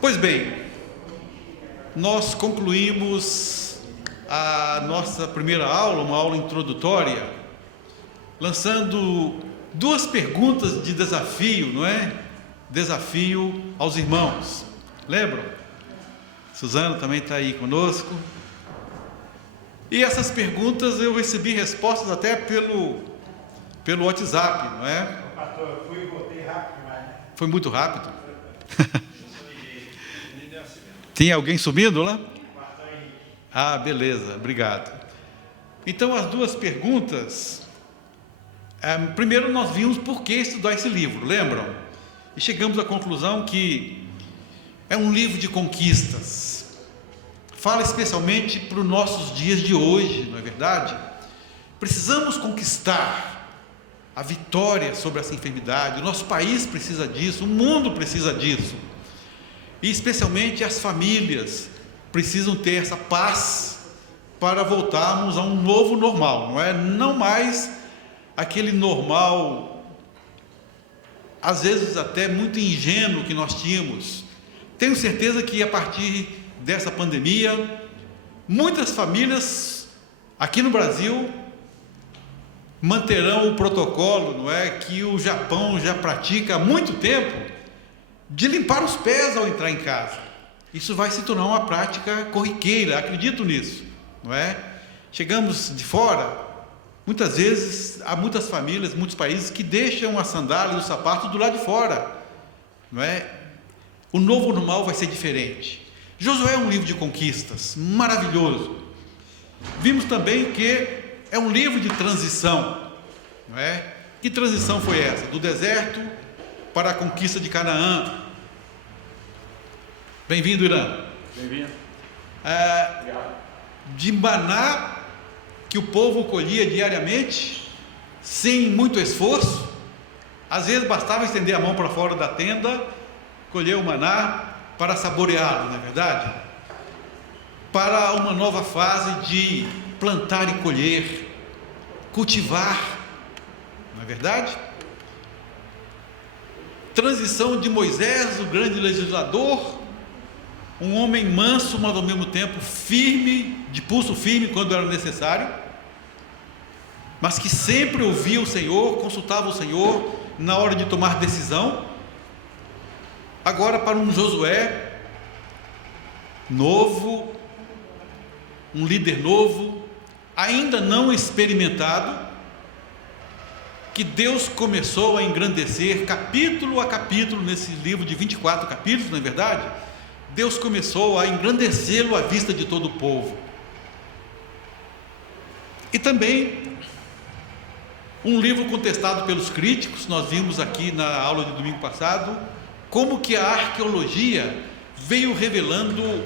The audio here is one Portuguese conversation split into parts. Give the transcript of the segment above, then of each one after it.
Pois bem, nós concluímos a nossa primeira aula, uma aula introdutória, lançando duas perguntas de desafio, não é? Desafio aos irmãos. Lembram? Suzana também está aí conosco. E essas perguntas eu recebi respostas até pelo WhatsApp, não é? Pastor, eu fui e voltei rápido demais, né? Foi muito rápido. Tem alguém subindo lá? Ah, beleza, obrigado. Então, as duas perguntas. Primeiro, nós vimos por que estudar esse livro, lembram? E chegamos à conclusão que é um livro de conquistas. Fala especialmente para os nossos dias de hoje, não é verdade? Precisamos conquistar a vitória sobre essa enfermidade. O nosso país precisa disso, o mundo precisa disso. E especialmente as famílias precisam ter essa paz para voltarmos a um novo normal, não é? Não mais aquele normal, às vezes até muito ingênuo que nós tínhamos. Tenho certeza que a partir dessa pandemia, muitas famílias aqui no Brasil manterão o protocolo, não é, que o Japão já pratica há muito tempo, de limpar os pés ao entrar em casa. Isso vai se tornar uma prática corriqueira, acredito nisso, não é? Chegamos de fora, muitas vezes há muitas famílias, muitos países que deixam a sandália e o sapato do lado de fora, não é? O novo normal vai ser diferente. Josué é um livro de conquistas, maravilhoso. Vimos também que é um livro de transição, não é? Que transição foi essa? Do deserto para a conquista de Canaã. Bem-vindo, Irã. Bem-vindo. De maná que o povo colhia diariamente, sem muito esforço. Às vezes bastava estender a mão para fora da tenda, colher o maná para saboreá-lo, não é verdade? Para uma nova fase de plantar e colher, cultivar, não é verdade? Transição de Moisés, o grande legislador, um homem manso, mas ao mesmo tempo firme, de pulso firme quando era necessário, mas que sempre ouvia o Senhor, consultava o Senhor na hora de tomar decisão. Agora para um Josué novo, um líder novo, ainda não experimentado, que Deus começou a engrandecer capítulo a capítulo, nesse livro de 24 capítulos, não é verdade? Deus começou a engrandecê-lo à vista de todo o povo. E também um livro contestado pelos críticos. Nós vimos aqui na aula de domingo passado como que a arqueologia veio revelando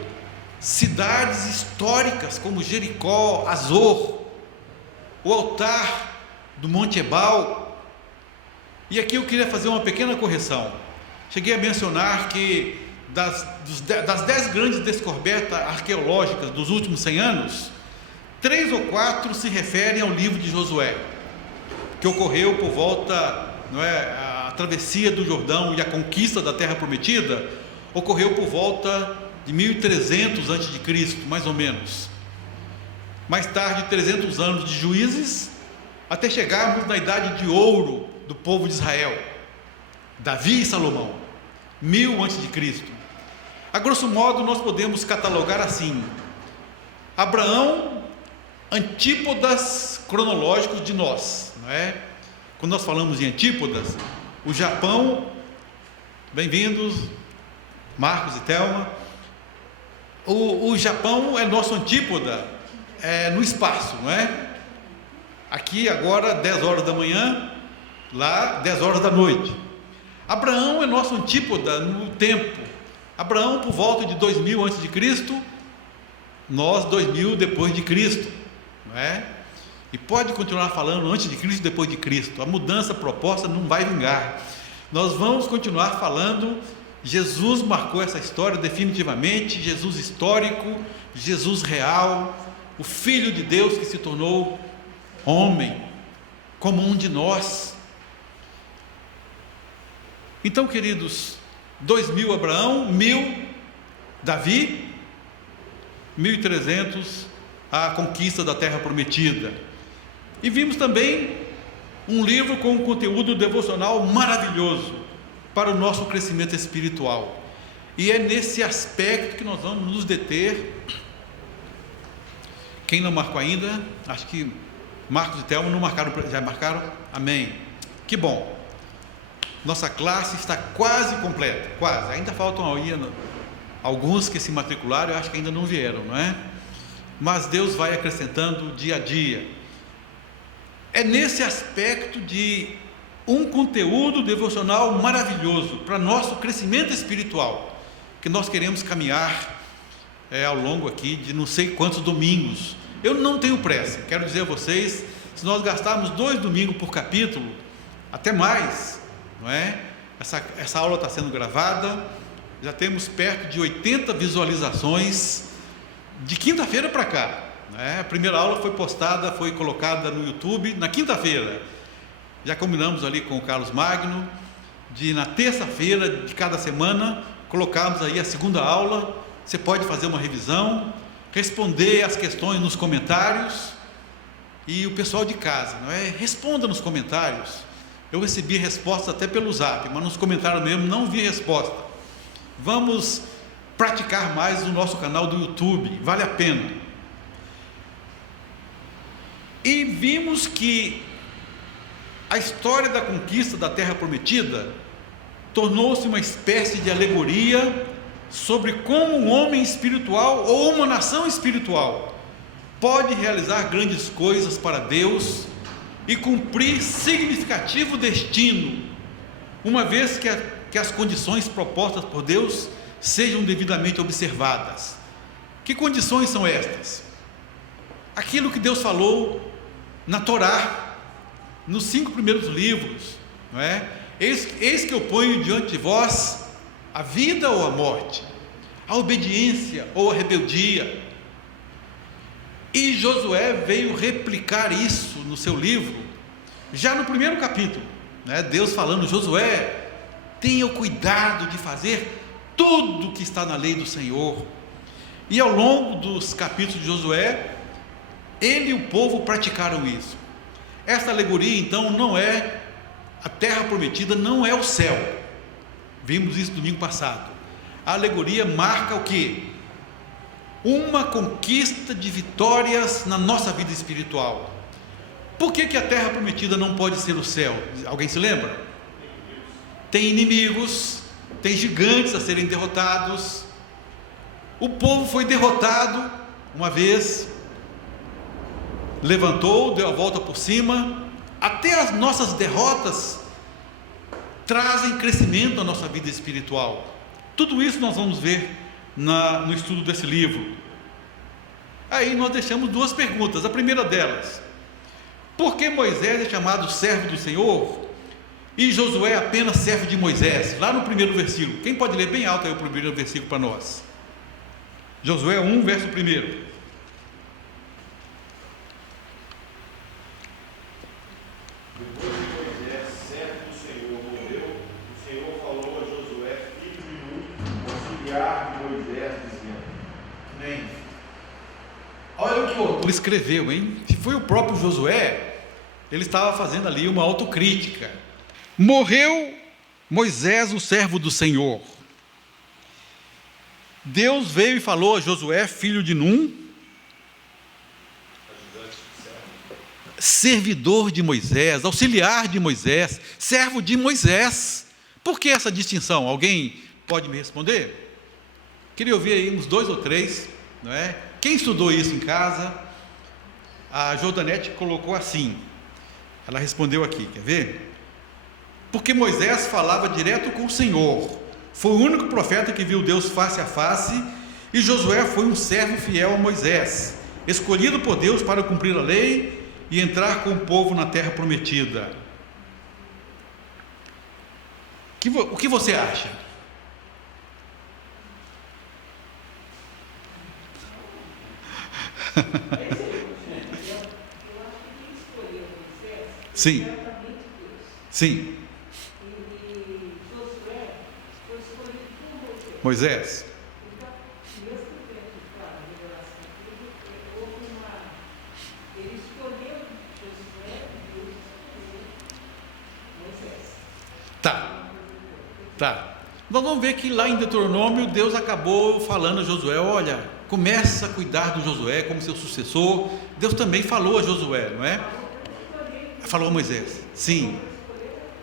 cidades históricas como Jericó, Azor, o altar do Monte Ebal. E aqui eu queria fazer uma pequena correção. Cheguei a mencionar que das 10 grandes descobertas arqueológicas dos últimos 100 anos, 3 ou 4 se referem ao livro de Josué, que ocorreu por volta, não é, a travessia do Jordão e a conquista da Terra Prometida, ocorreu por volta de 1300 a.C., mais ou menos. Mais tarde, 300 anos de Juízes, até chegarmos na idade de ouro do povo de Israel, Davi e Salomão, 1000 a.C. A grosso modo, nós podemos catalogar assim: Abraão, antípodas cronológicos de nós, não é? Quando nós falamos em antípodas, o Japão, bem-vindos, Marcos e Thelma, o Japão é nosso antípoda, no espaço, não é? Aqui agora 10 horas da manhã, lá 10 horas da noite. Abraão é nosso antípoda no tempo. Abraão por volta de 2000 a.C., nós 2000 depois de Cristo, não é? E pode continuar falando antes de Cristo, depois de Cristo. A mudança proposta não vai vingar. Nós vamos continuar falando. Jesus marcou essa história definitivamente. Jesus histórico, Jesus real, o Filho de Deus que se tornou homem, como um de nós. Então, queridos, 2000 Abraão, 1000 Davi, 1300, a conquista da Terra Prometida. E vimos também um livro com um conteúdo devocional maravilhoso para o nosso crescimento espiritual. E é nesse aspecto que nós vamos nos deter. Quem não marcou ainda, acho que Marcos e Thelma não marcaram, já marcaram? Amém. Que bom. Nossa classe está quase completa, quase. Ainda faltam aí alguns que se matricularam, eu acho que ainda não vieram, não é? Mas Deus vai acrescentando dia a dia. É nesse aspecto de um conteúdo devocional maravilhoso para nosso crescimento espiritual que nós queremos caminhar ao longo aqui de não sei quantos domingos. Eu não tenho pressa, quero dizer a vocês, se nós gastarmos 2 domingos por capítulo, até mais, não é? Essa aula está sendo gravada, já temos perto de 80 visualizações de quinta-feira para cá, né? A primeira aula foi postada, foi colocada no YouTube na quinta-feira. Já combinamos ali com o Carlos Magno de na terça-feira de cada semana colocarmos aí a segunda aula. Você pode fazer uma revisão, responder as questões nos comentários, e o pessoal de casa, não é? Responda nos comentários. Eu recebi respostas até pelo Zap, mas nos comentários mesmo não vi resposta. Vamos praticar mais no nosso canal do YouTube, vale a pena. E vimos que a história da conquista da Terra Prometida tornou-se uma espécie de alegoria sobre como um homem espiritual ou uma nação espiritual pode realizar grandes coisas para Deus e cumprir significativo destino, uma vez que as condições propostas por Deus sejam devidamente observadas. Que condições são estas? Aquilo que Deus falou na Torá, nos 5 primeiros livros, não é? Eis que eu ponho diante de vós a vida ou a morte, a obediência ou a rebeldia. E Josué veio replicar isso no seu livro, já no primeiro capítulo, né? Deus falando: Josué, tenha o cuidado de fazer tudo que está na lei do Senhor. E ao longo dos capítulos de Josué, ele e o povo praticaram isso. Esta alegoria então não é a Terra Prometida, não é o céu. Vimos isso domingo passado. A alegoria marca o quê? Uma conquista de vitórias na nossa vida espiritual. Por que a Terra Prometida não pode ser o céu? Alguém se lembra? Tem inimigos, tem gigantes a serem derrotados. O povo foi derrotado uma vez, levantou, deu a volta por cima. Até as nossas derrotas trazem crescimento à nossa vida espiritual. Tudo isso nós vamos ver no estudo desse livro. Aí nós deixamos 2 perguntas. A primeira delas: por que Moisés é chamado servo do Senhor e Josué apenas servo de Moisés? Lá no primeiro versículo. Quem pode ler bem alto aí o primeiro versículo para nós? Josué 1, verso 1. Olha o que o autor escreveu, hein? Se foi o próprio Josué, ele estava fazendo ali uma autocrítica. Morreu Moisés, o servo do Senhor. Deus veio e falou a Josué, filho de Num, servidor de Moisés, auxiliar de Moisés, servo de Moisés. Por que essa distinção? Alguém pode me responder? Queria ouvir aí uns 2 ou 3, não é? Quem estudou isso em casa? A Jordanete colocou assim, ela respondeu aqui, quer ver? Porque Moisés falava direto com o Senhor, foi o único profeta que viu Deus face a face, e Josué foi um servo fiel a Moisés, escolhido por Deus para cumprir a lei e entrar com o povo na terra prometida. O que você acha? Sim. Sim. Moisés. Tá. Nós vamos ver que lá em Deuteronômio Deus acabou falando a Josué: olha, começa a cuidar do Josué como seu sucessor. Deus também falou a Josué, não é? Falou a Moisés. Sim.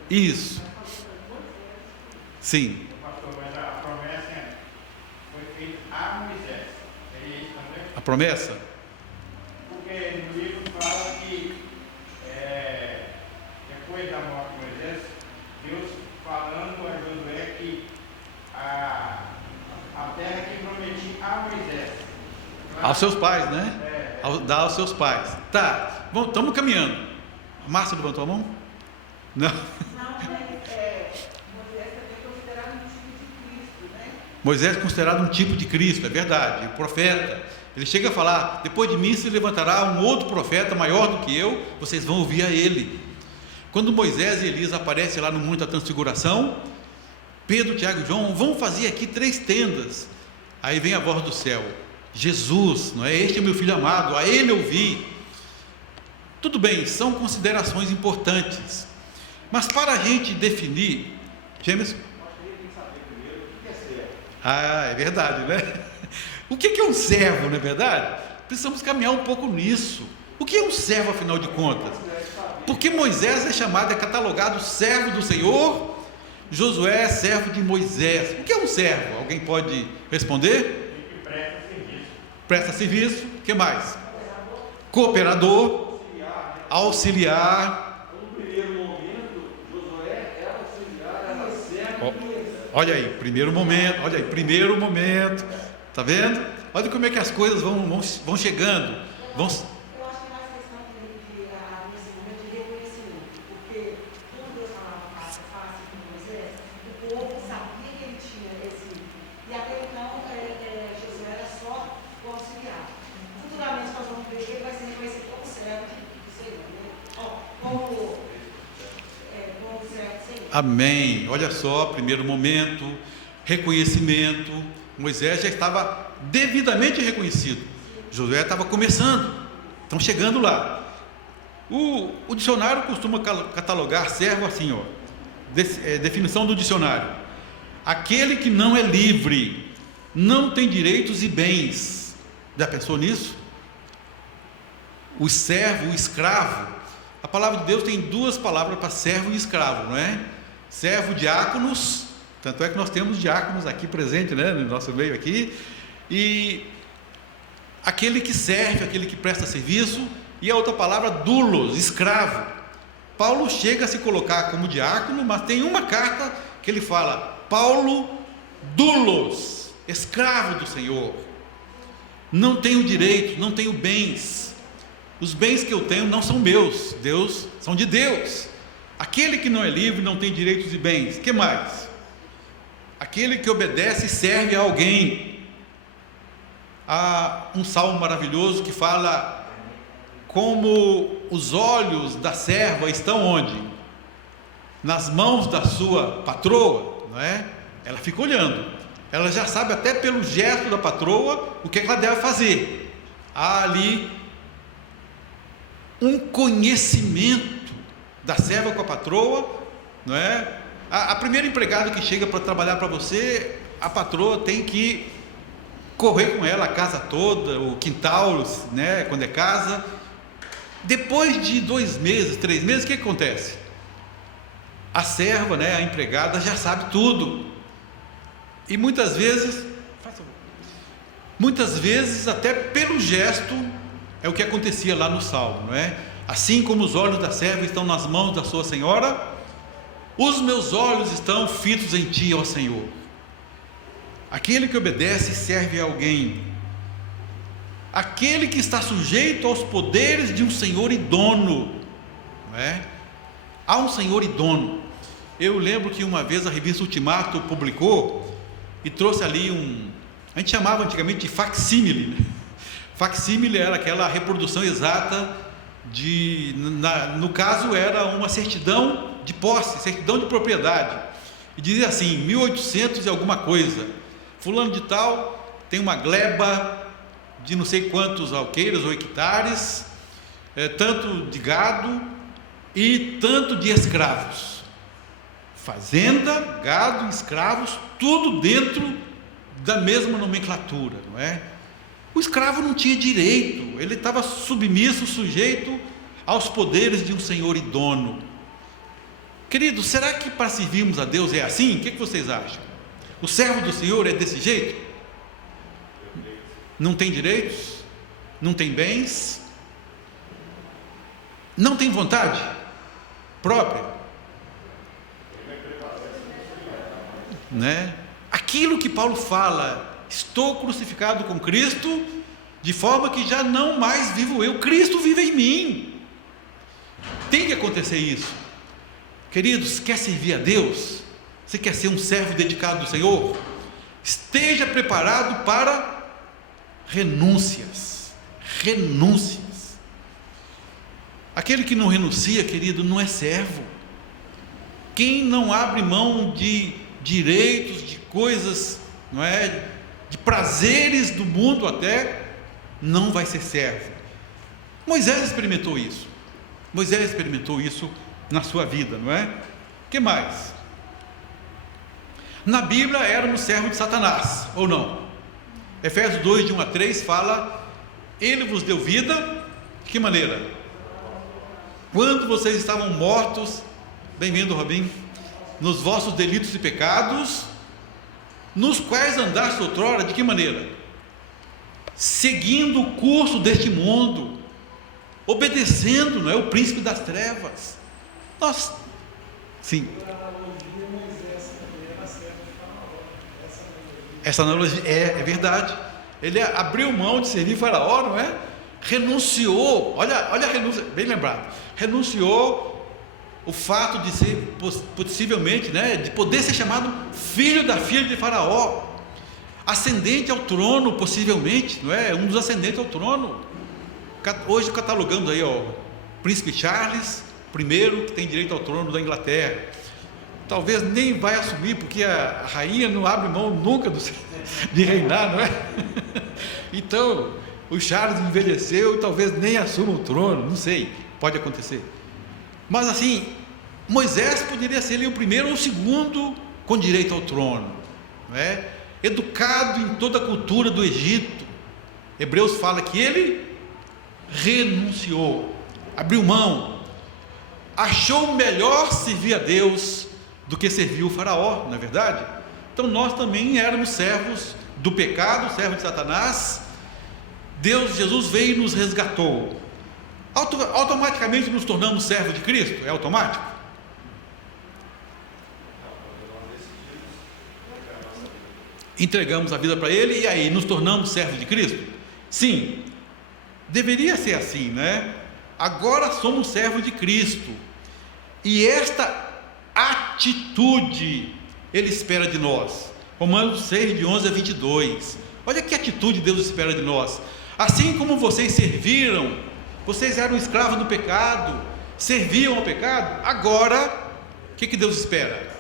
Isso. Sim. Pastor, mas a promessa foi feita a Moisés. É isso também? A promessa? Porque no livro fala que depois da morte de Moisés, Deus falando a Josué que a terra que prometi a Moisés. Aos seus pais, né? Dá aos seus pais. Tá, estamos caminhando. A Márcia levantou a mão? Não. Moisés é considerado um tipo de Cristo, é verdade, o profeta. Ele chega a falar: depois de mim se levantará um outro profeta maior do que eu, vocês vão ouvir a ele. Quando Moisés e Elias aparecem lá no Monte da Transfiguração, Pedro, Tiago e João vão fazer aqui 3 tendas. Aí vem a voz do céu: Jesus, não é? Este é meu filho amado, a ele ouvi. Tudo bem, são considerações importantes, mas para a gente definir, James, é verdade, né? O que é um servo, não é verdade? Precisamos caminhar um pouco nisso. O que é um servo, afinal de contas? Porque Moisés é chamado, é catalogado servo do Senhor, Josué é servo de Moisés. O que é um servo? Alguém pode responder? Presta serviço. Presta serviço. O que mais? Cooperador, auxiliar. No primeiro momento, Josué era auxiliar, era servo de Moisés. Olha aí, primeiro momento, tá vendo? Olha como é que as coisas vão chegando, Eu acho que é mais questão nesse momento de reconhecimento, porque quando Deus falava face a face com Moisés, o povo sabia que ele tinha esse, e até então Josué era só o auxiliar. Futuramente nós vamos ver que ele vai ser reconhecido como servo do Senhor, né? Como servo do Senhor. Amém. Olha só, primeiro momento, reconhecimento. Moisés já estava devidamente reconhecido, Josué estava começando, estão chegando lá. O dicionário costuma catalogar servo assim, ó, definição do dicionário: aquele que não é livre, não tem direitos e bens. Já pensou nisso? O servo, o escravo, a palavra de Deus tem 2 palavras para servo e escravo, não é? Servo, diáconos, tanto é que nós temos diáconos aqui presentes, né, no nosso meio aqui, e aquele que serve, aquele que presta serviço, e a outra palavra, doulos, escravo. Paulo chega a se colocar como diácono, mas tem uma carta que ele fala: Paulo, doulos, escravo do Senhor, não tenho direito, não tenho bens, os bens que eu tenho não são meus, são de Deus. Aquele que não é livre não tem direitos e bens. Que mais? Aquele que obedece e serve a alguém. Há um salmo maravilhoso que fala como os olhos da serva estão onde? Nas mãos da sua patroa, não é? Ela fica olhando, ela já sabe até pelo gesto da patroa o que ela deve fazer. Há ali um conhecimento da serva com a patroa, não é? A primeira empregada que chega para trabalhar para você, a patroa tem que correr com ela a casa toda, o quintal, né, quando é casa. Depois de 2 meses, 3 meses, o que acontece? A serva, né, a empregada já sabe tudo. E muitas vezes até pelo gesto, é o que acontecia lá no Salmo, não é? Assim como os olhos da serva estão nas mãos da sua senhora, os meus olhos estão fitos em ti, ó Senhor. Aquele que obedece e serve a alguém, aquele que está sujeito aos poderes de um senhor e dono, não é? Há um senhor e dono. Eu lembro que uma vez a revista Ultimato publicou e trouxe ali a gente chamava antigamente de facsímile, né? Facsímile era aquela reprodução exata no caso era uma certidão de posse, certidão de propriedade, e dizia assim: 1800 e alguma coisa, fulano de tal tem uma gleba de não sei quantos alqueires ou hectares, tanto de gado e tanto de escravos. Fazenda, gado, escravos, tudo dentro da mesma nomenclatura, não é? O escravo não tinha direito, ele estava submisso, sujeito aos poderes de um senhor e dono. Queridos, será que para servirmos a Deus é assim? O que vocês acham? O servo do Senhor é desse jeito? Não tem direitos? Não tem bens? Não tem vontade própria? Né? Aquilo que Paulo fala, estou crucificado com Cristo, de forma que já não mais vivo eu, Cristo vive em mim. Tem que acontecer isso. Queridos, quer servir a Deus? Você quer ser um servo dedicado do Senhor? Esteja preparado para renúncias. Renúncias. Aquele que não renuncia, querido, não é servo. Quem não abre mão de direitos, de coisas, não é, de prazeres do mundo até, não vai ser servo. Moisés experimentou isso. Moisés experimentou isso na sua vida, não é? O que mais? Na Bíblia éramos servos de Satanás, ou não? Efésios 2, de 1 a 3 fala: ele vos deu vida, de que maneira? Quando vocês estavam mortos, bem-vindo, Robin, nos vossos delitos e pecados, nos quais andaste outrora, de que maneira? Seguindo o curso deste mundo, obedecendo, não é, o príncipe das trevas. Nós, sim. Essa analogia é verdade. Ele abriu mão de servir Faraó, não é? Renunciou, olha a renúncia, bem lembrado, renunciou o fato de ser, possivelmente, né, de poder ser chamado filho da filha de Faraó, ascendente ao trono, possivelmente, não é? Um dos ascendentes ao trono. Hoje catalogamos aí, ó, Príncipe Charles I, que tem direito ao trono da Inglaterra. Talvez nem vai assumir, porque a rainha não abre mão nunca de reinar, não é? Então, o Charles envelheceu e talvez nem assuma o trono, não sei, pode acontecer. Mas assim, Moisés poderia ser ali o primeiro ou o segundo com direito ao trono, não é? Educado em toda a cultura do Egito. Hebreus fala que ele renunciou, abriu mão, achou melhor servir a Deus do que servir o Faraó, não é verdade? Então nós também éramos servos do pecado, servos de Satanás. Jesus veio e nos resgatou. Automaticamente nos tornamos servos de Cristo? É automático? Entregamos a vida para Ele e aí nos tornamos servos de Cristo? Sim, deveria ser assim, né? Agora somos servos de Cristo, e esta atitude Ele espera de nós. Romanos 6, de 11 a 22. Olha que atitude Deus espera de nós. Assim como vocês serviram, vocês eram escravos do pecado, serviam ao pecado, agora, o que Deus espera?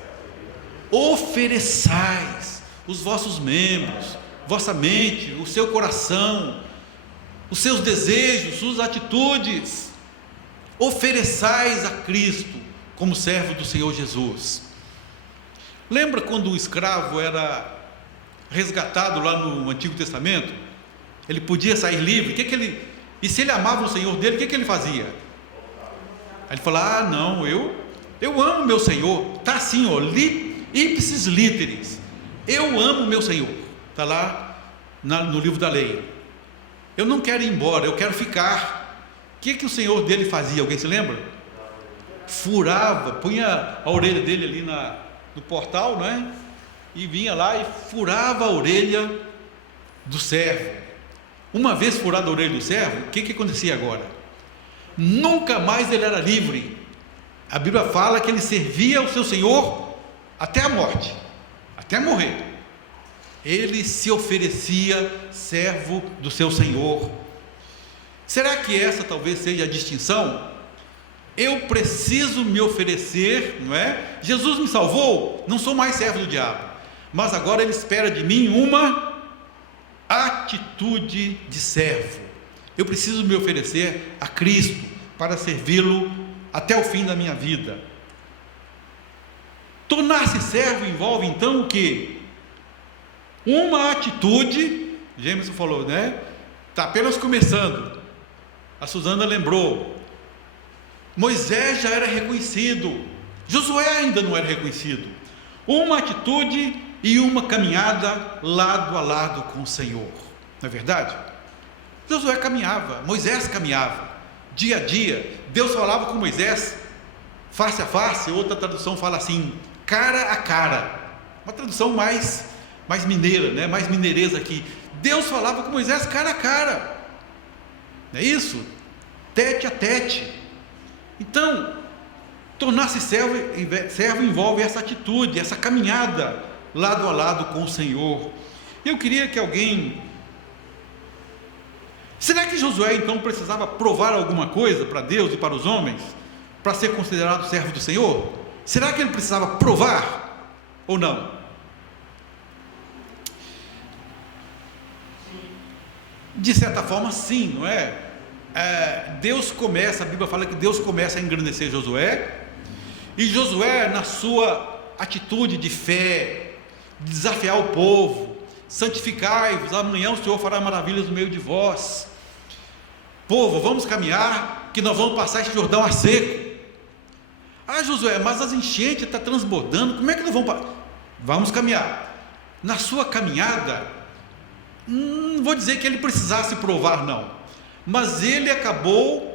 Ofereçais os vossos membros, vossa mente, o seu coração, os seus desejos, suas atitudes, ofereçais a Cristo como servo do Senhor Jesus. Lembra quando o escravo era resgatado lá no Antigo Testamento? Ele podia sair livre. E se ele amava o Senhor dele, o que ele fazia? Aí ele fala: não, eu amo meu Senhor. Está assim, ó, ipsis literis, eu amo meu Senhor. Está lá no livro da lei. Eu não quero ir embora, eu quero ficar. O que o Senhor dele fazia? Alguém se lembra? Furava, punha a orelha dele ali no portal, não é? E vinha lá e furava a orelha do servo. Uma vez furada a orelha do servo, o que acontecia agora? Nunca mais ele era livre. A Bíblia fala que ele servia ao seu Senhor até a morte, até morrer. Ele se oferecia servo do seu Senhor. Será que essa talvez seja a distinção? Eu preciso me oferecer, não é? Jesus me salvou, não sou mais servo do diabo, mas agora Ele espera de mim uma atitude de servo. Eu preciso me oferecer a Cristo para servi-lo até o fim da minha vida. Tornar-se servo envolve então o quê? Uma atitude, Jameson falou, né? Está apenas começando. A Suzana lembrou. Moisés já era reconhecido, Josué ainda não era reconhecido. Uma atitude e uma caminhada lado a lado com o Senhor, não é verdade? Josué caminhava, Moisés caminhava, dia a dia. Deus falava com Moisés face a face. Outra tradução fala assim, cara a cara, uma tradução mais mineira, né? Mais mineireza aqui. Deus falava com Moisés cara a cara, não é isso? Tete a tete. Então, tornar-se servo envolve essa atitude, essa caminhada lado a lado com o Senhor. Eu queria que alguém... Será que Josué então precisava provar alguma coisa para Deus e para os homens, para ser considerado servo do Senhor? Será que ele precisava provar ou não? De certa forma sim, não é? Deus começa, a Bíblia fala que Deus começa a engrandecer Josué, e Josué, na sua atitude de fé, de desafiar o povo, santificai-vos, amanhã o Senhor fará maravilhas no meio de vós. Povo, vamos caminhar, que nós vamos passar este Jordão a seco. Josué, mas as enchentes estão transbordando, como é que nós vamos? Vamos caminhar. Na sua caminhada, não vou dizer que ele precisasse provar, não, mas ele acabou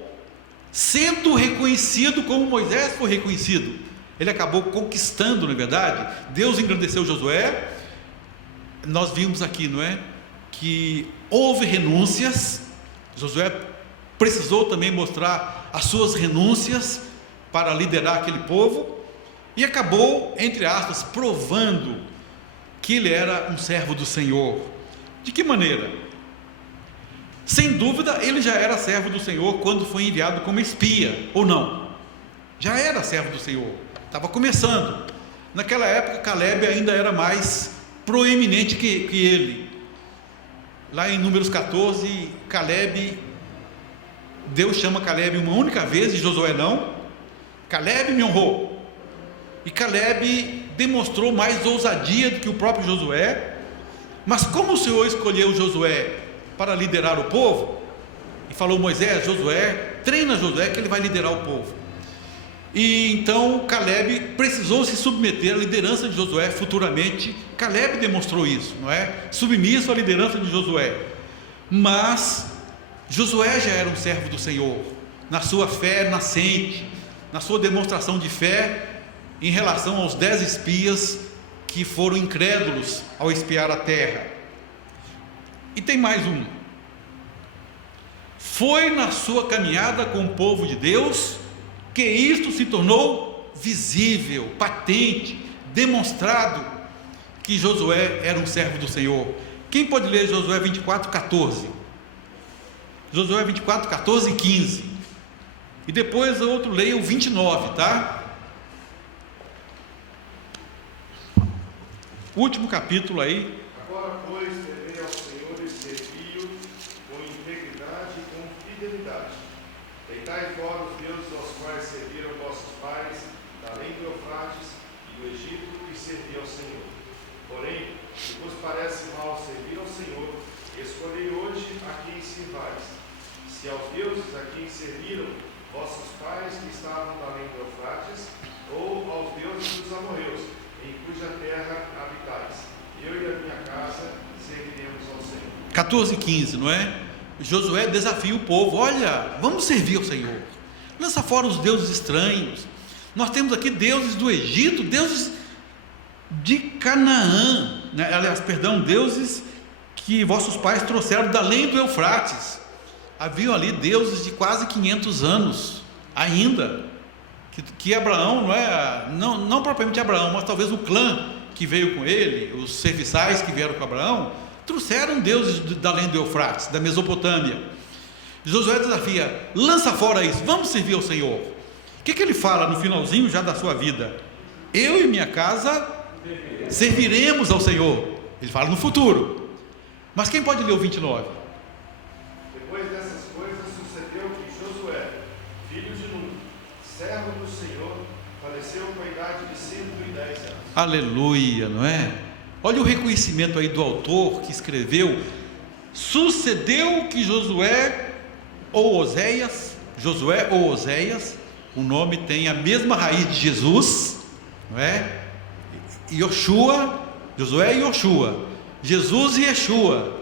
sendo reconhecido como Moisés foi reconhecido. Ele acabou conquistando, não é verdade? Deus engrandeceu Josué. Nós vimos aqui, não é? Que houve renúncias. Josué precisou também mostrar as suas renúncias para liderar aquele povo, e acabou, entre aspas, provando que ele era um servo do Senhor. De que maneira? Sem dúvida, ele já era servo do Senhor quando foi enviado como espia, ou não? Já era servo do Senhor, estava começando. Naquela época, Caleb ainda era mais proeminente que ele. Lá em Números 14, Deus chama Caleb uma única vez e Josué não. Caleb me honrou, e Caleb demonstrou mais ousadia do que o próprio Josué. Mas como o Senhor escolheu Josué para liderar o povo, e falou Moisés, Josué, treina Josué que ele vai liderar o povo, e então Caleb precisou se submeter à liderança de Josué futuramente. Caleb demonstrou isso, não é? Submisso à liderança de Josué. Mas Josué já era um servo do Senhor, na sua fé nascente, na sua demonstração de fé em relação aos 10 espias que foram incrédulos ao espiar a terra. E tem mais um. Foi na sua caminhada com o povo de Deus que isto se tornou visível, patente, demonstrado que Josué era um servo do Senhor. Quem pode ler Josué 24:14? Josué 24:14 e 15. E depois o outro leia o 29, tá? Último capítulo aí. Agora, pois, temei ao Senhor e servi-o com integridade e com fidelidade. Deitai fora os deuses aos quais serviram vossos pais, além do Eufrates e do Egito, e servi ao Senhor. Porém, se vos parece mal servir ao Senhor, escolhei hoje a quem sirvais. Se aos deuses a quem serviram vossos pais que estavam além do Eufrates, ou aos deuses dos amorreus, em cuja terra habitais. Eu e a minha casa serviremos ao Senhor. 14 e 15, não é? Josué desafia o povo: olha, vamos servir ao Senhor, lança fora os deuses estranhos. Nós temos aqui deuses do Egito, deuses de Canaã, né? Aliás, perdão, deuses que vossos pais trouxeram da além do Eufrates. Haviam ali deuses de quase 500 anos ainda, que Abraão, não propriamente Abraão, mas talvez o clã que veio com ele, os serviçais que vieram com Abraão, trouxeram deuses da além do Eufrates, da Mesopotâmia. Josué desafia: lança fora isso, vamos servir ao Senhor. O que ele fala no finalzinho já da sua vida? Eu e minha casa serviremos ao Senhor. Ele fala no futuro. Mas quem pode ler o 29? Depois dessas coisas sucedeu que Josué, filho de Nun, servo do Senhor, faleceu faleceu com a idade de 110 anos. Aleluia, não é? Olha o reconhecimento aí do autor que escreveu: sucedeu que Josué ou Oséias, o nome tem a mesma raiz de Jesus, não é? Yoshua, Josué e Yoshua, Jesus e Yeshua,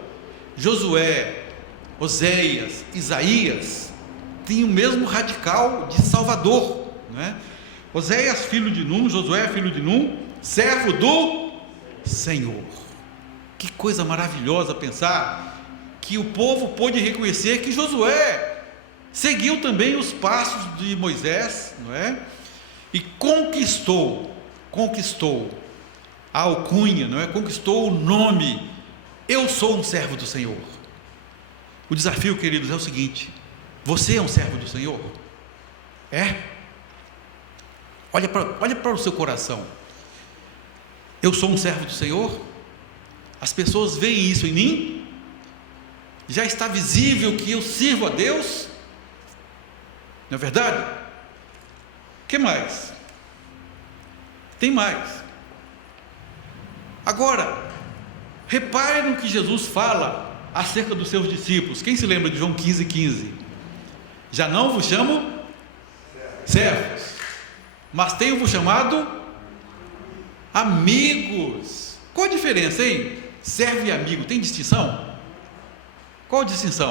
Josué, Oséias, Isaías, tem o mesmo radical de Salvador, não é? Oséias, filho de Num, Josué, filho de Num, servo do Senhor. Que coisa maravilhosa pensar que o povo pôde reconhecer que Josué seguiu também os passos de Moisés, não é? E conquistou a alcunha, não é? Conquistou o nome: eu sou um servo do Senhor. O desafio, queridos, é o seguinte: você é um servo do Senhor? É? Olha para o seu coração. Eu sou um servo do Senhor? As pessoas veem isso em mim? Já está visível que eu sirvo a Deus? Não é verdade? O que mais? Tem mais. Agora, repare no que Jesus fala acerca dos seus discípulos. Quem se lembra de João 15,15? Já não vos chamo servos, mas tenho-vos chamado amigos. Qual a diferença, hein? Servo e amigo, tem distinção? Qual a distinção?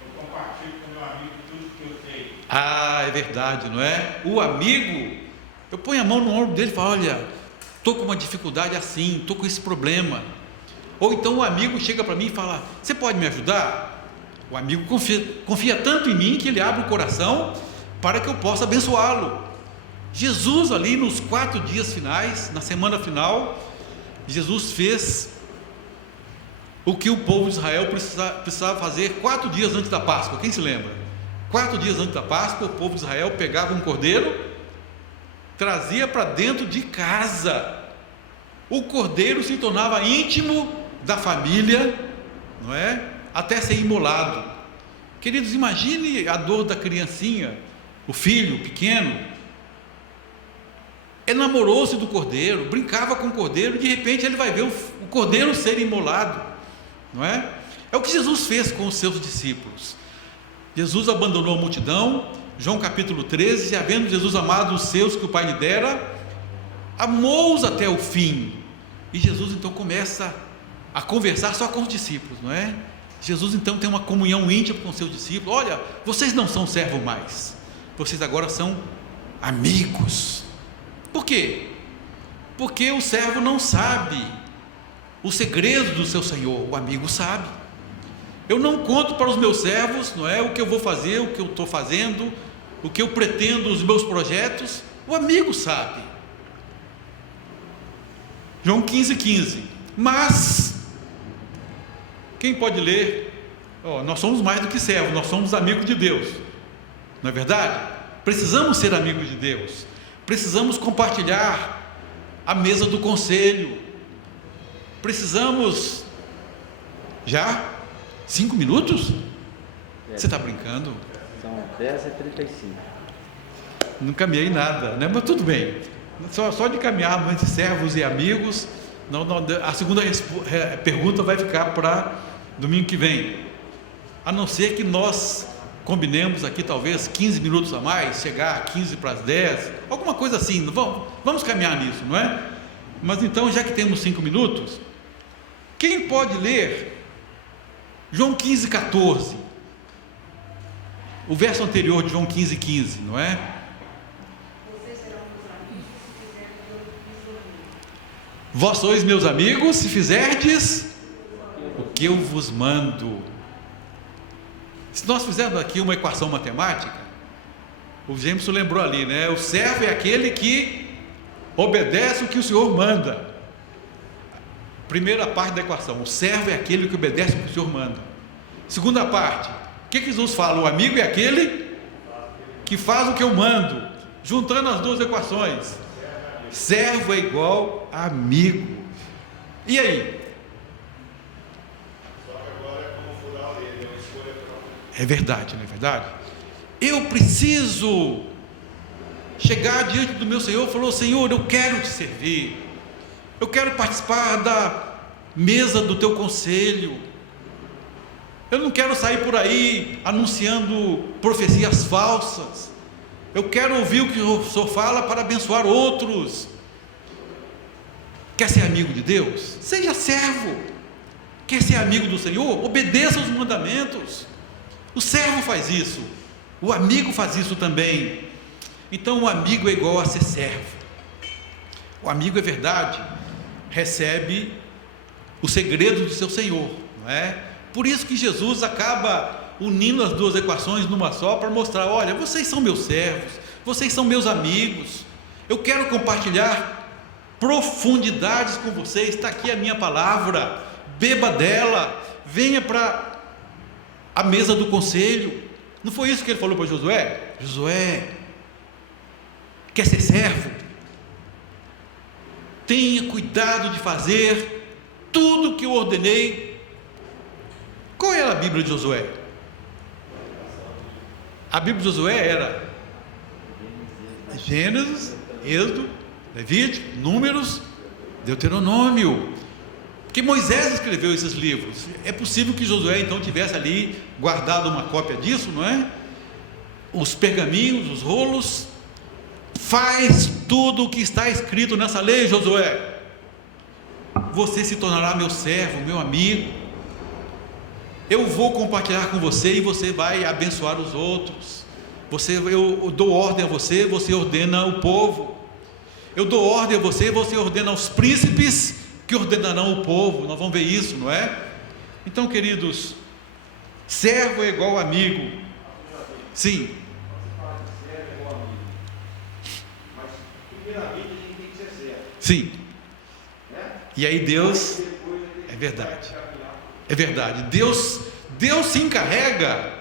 Eu compartilho com meu amigo tudo que eu sei. Ah, é verdade, não é? O amigo, eu ponho a mão no ombro dele e falo: olha, estou com uma dificuldade assim, estou com esse problema. Ou então o amigo chega para mim e fala: você pode me ajudar? O amigo confia tanto em mim que ele abre o coração para que eu possa abençoá-lo. Jesus, ali nos 4 dias finais, na semana final, Jesus fez o que o povo de Israel precisava fazer 4 dias antes da Páscoa. Quem se lembra? 4 dias antes da Páscoa, o povo de Israel pegava um cordeiro, trazia para dentro de casa. O cordeiro se tornava íntimo da família, não é? Até ser imolado. Queridos, imagine a dor da criancinha, o filho pequeno, enamorou-se do cordeiro, brincava com o cordeiro, de repente ele vai ver o cordeiro ser imolado, não é? É o que Jesus fez com os seus discípulos. Jesus abandonou a multidão. João capítulo 13, e havendo Jesus amado os seus que o Pai lhe dera, amou-os até o fim. E Jesus então começa a conversar só com os discípulos, não é? Jesus então tem uma comunhão íntima com os seus discípulos. Olha, vocês não são servos mais, vocês agora são amigos. Por quê? Porque o servo não sabe o segredo do seu Senhor, o amigo sabe. Eu não conto para os meus servos, não é, o que eu vou fazer, o que eu estou fazendo, o que eu pretendo, os meus projetos. O amigo sabe. João 15,15. Mas quem pode ler? Nós somos mais do que servos, nós somos amigos de Deus, não é verdade? Precisamos ser amigos de Deus, precisamos compartilhar a mesa do conselho, precisamos. Já? 5 minutos? Você está brincando? São 10h35. Não caminhei nada, né? Mas tudo bem. Só de caminhar entre servos e amigos. Não, a segunda pergunta vai ficar para domingo que vem. A não ser que nós combinemos aqui talvez 15 minutos a mais, chegar a 15 para as 10, alguma coisa assim. Vamos caminhar nisso, não é? Mas então, já que temos 5 minutos, quem pode ler João 15,14, o verso anterior de João 15,15, não é? Vocês serão meus amigos se fizerem o que eu vos ordeno. Vós sois meus amigos se fizerdes o que eu vos mando. Se nós fizermos aqui uma equação matemática, o Jameson lembrou ali, né? O servo é aquele que obedece o que o Senhor manda. Primeira parte da equação: o servo é aquele que obedece o que o Senhor manda. Segunda parte: o que Jesus fala? O amigo é aquele que faz o que eu mando. Juntando as duas equações, servo é igual a amigo. E aí? Só que agora é como furar a lei, é uma escolha própria. É verdade, não é verdade? Eu preciso chegar diante do meu Senhor e falar: Senhor, eu quero te servir, eu quero participar da mesa do teu conselho, eu não quero sair por aí anunciando profecias falsas, eu quero ouvir o que o Senhor fala para abençoar outros. Quer ser amigo de Deus? Seja servo. Quer ser amigo do Senhor? Obedeça os mandamentos. O servo faz isso, o amigo faz isso também. Então o amigo é igual a ser servo. O amigo, é verdade, recebe o segredo do seu Senhor, não é? Por isso que Jesus acaba unindo as duas equações numa só, para mostrar: olha, vocês são meus servos, vocês são meus amigos, eu quero compartilhar profundidades com vocês. Está aqui a minha palavra, beba dela, venha para a mesa do conselho. Não foi isso que ele falou para Josué? Josué, quer ser servo? Tenha cuidado de fazer tudo o que eu ordenei. Qual era a Bíblia de Josué? A Bíblia de Josué era Gênesis, Êxodo, Levítico, Números, Deuteronômio, porque Moisés escreveu esses livros. É possível que Josué então tivesse ali guardado uma cópia disso, não é? Os pergaminhos, os rolos. Faz tudo o que está escrito nessa lei, Josué, você se tornará meu servo, meu amigo, eu vou compartilhar com você e você vai abençoar os outros. Eu dou ordem a você, você ordena o povo. Eu dou ordem a você, você ordena aos príncipes, que ordenarão o povo. Nós vamos ver isso, não é? Então, queridos, servo é igual amigo. Sim. Mas primeiramente a gente tem que ser servo. Sim. Né? E aí Deus, Depois a gente é verdade. vai caminhar. É verdade, Deus se encarrega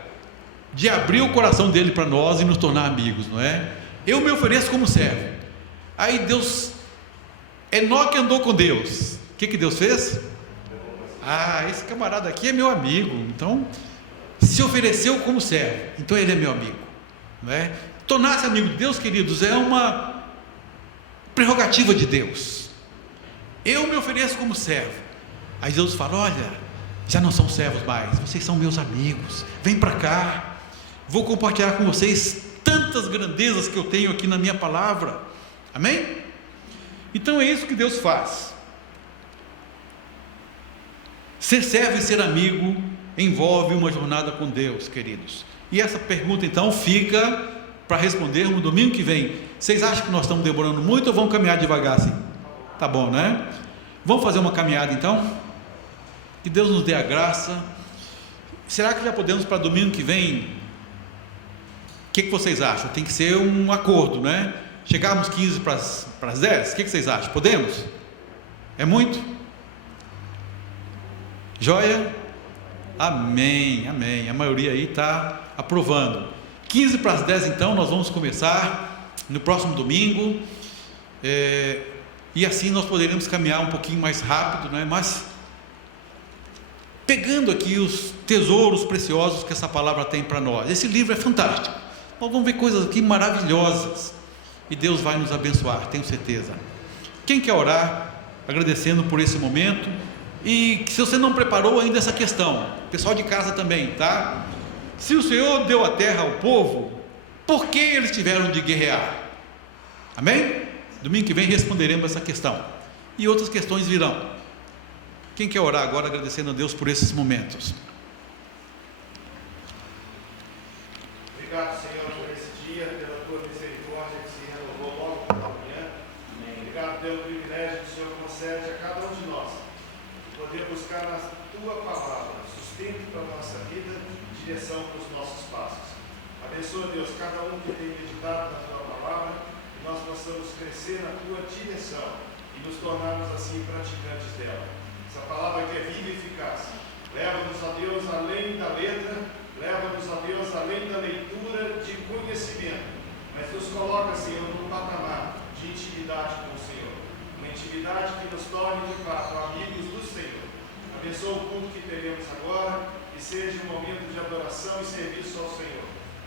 de abrir o coração dele para nós e nos tornar amigos, não é? Eu me ofereço como servo. Aí Deus, Enoque andou com Deus. O que Deus fez? Esse camarada aqui é meu amigo, então se ofereceu como servo, então ele é meu amigo, não é? Tornar-se amigo de Deus, queridos, é uma prerrogativa de Deus. Eu me ofereço como servo. Aí Deus fala: olha, já não são servos mais, vocês são meus amigos, vem para cá, vou compartilhar com vocês tantas grandezas que eu tenho aqui na minha palavra. Amém? Então é isso que Deus faz. Ser servo e ser amigo envolve uma jornada com Deus, queridos. E essa pergunta então fica para respondermos no domingo que vem. Vocês acham que nós estamos demorando muito ou vamos caminhar devagar assim? Tá bom, né? Vamos fazer uma caminhada então? Que Deus nos dê a graça. Será que já podemos para domingo que vem? O que vocês acham? Tem que ser um acordo, né? Chegarmos 15 para as 10? O que vocês acham? Podemos? É muito? Joia? Amém, amém. A maioria aí está aprovando. 15 para as 10 então, nós vamos começar no próximo domingo. E assim nós poderemos caminhar um pouquinho mais rápido, né? Mas pegando aqui os tesouros preciosos que essa palavra tem para nós. Esse livro é fantástico. Nós vamos ver coisas aqui maravilhosas. E Deus vai nos abençoar, tenho certeza. Quem quer orar, agradecendo por esse momento? E se você não preparou ainda essa questão, pessoal de casa também, tá? Se o Senhor deu a terra ao povo, por que eles tiveram de guerrear? Amém? Domingo que vem responderemos essa questão. E outras questões virão. Quem quer orar agora, agradecendo a Deus por esses momentos? Obrigado, Senhor, por esse dia, pela tua misericórdia que se renovou logo pela manhã. Obrigado pelo privilégio que o Senhor concede a cada um de nós poder buscar na tua palavra sustento para a nossa vida, direção para os nossos passos. Abençoa, Deus, cada um que tem meditado na tua palavra, que nós possamos crescer na tua direção e nos tornarmos assim praticantes dela. Essa palavra que é viva e eficaz, leva-nos a Deus além da letra, leva-nos a Deus além da leitura de conhecimento, mas nos coloca, Senhor, num patamar de intimidade com o Senhor, uma intimidade que nos torne de fato amigos do Senhor. Abençoa o culto que teremos agora, que seja um momento de adoração e serviço ao Senhor.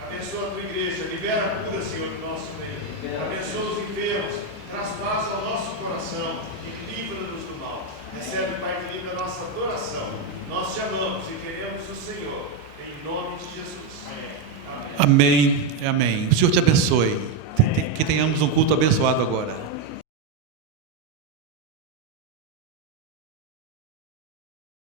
Abençoa a tua igreja, libera a cura, Senhor, do nosso meio. Abençoa os enfermos, traz paz ao nosso coração e livra-nos do mal. Recebe, Pai querido, a nossa adoração. Nós te amamos e queremos o Senhor, em nome de Jesus. Amém. Amém. O Senhor te abençoe. Que tenhamos um culto abençoado agora.